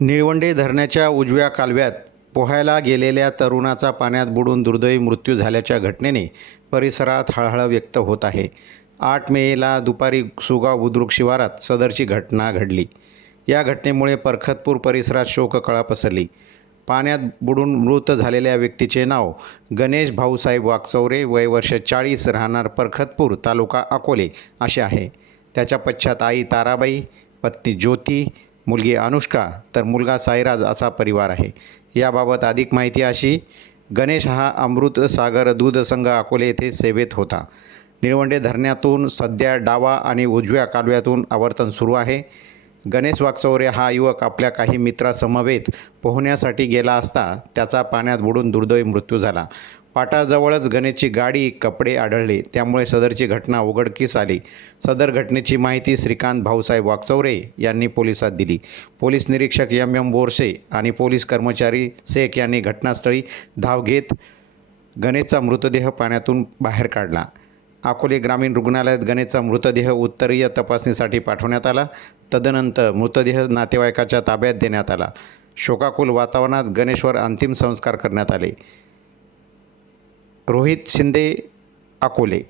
निळवंडे धरणाच्या उजव्या कालव्यात पोहायला गेलेल्या तरुणाचा पाण्यात बुडून दुर्दैवी मृत्यू झाल्याच्या घटनेने परिसरात हळहळ व्यक्त होत आहे. आठ मेला दुपारी सुगाव बुद्रुक शिवारात सदरची घटना घडली. या घटनेमुळे परखतपूर परिसरात शोककळा पसरली. पाण्यात बुडून मृत झालेल्या व्यक्तीचे नाव गणेश भाऊसाहेब वाकचौरे वय वर्ष चाळीस राहणार परखतपूर तालुका अकोले असे आहे. त्याच्या पश्चात आई ताराबाई पत्नी ज्योती मुलगी अनुष्का तर मुलगा साईराज असा परिवार आहे. याबाबत अधिक माहिती अशी गणेश हा अमृत सागर दूध संघ अकोले येथे सेवेत होता. निळवंडे धरणातून सध्या डावा आणि उजव्या कालव्यातून आवर्तन सुरू आहे. गणेश वागचौरे हा युवक आपल्या काही मित्रासमवेत पोहण्यासाठी गेला असता त्याचा पाण्यात बुडून दुर्दैवी मृत्यू झाला. पाटाजवळच गणेशची गाडी कपडे आढळले. त्यामुळे सदरची घटना उघडकीस आली. सदर घटनेची माहिती श्रीकांत भाऊसाहेब वागचौरे यांनी पोलिसात दिली. पोलीस निरीक्षक एम एम बोरसे आणि पोलीस कर्मचारी शेख यांनी घटनास्थळी धाव घेत गणेशचा मृतदेह पाण्यातून बाहेर काढला. अकोले ग्रामीण रुग्णालयात गणेशचा मृतदेह उत्तरीय तपासणीसाठी पाठवण्यात आला. तदनंतर मृतदेह नातेवाईकाच्या ताब्यात देण्यात आला. शोकाकुल वातावरणात गणेशवर अंतिम संस्कार करण्यात आले. रोहित शिंदे अकोले.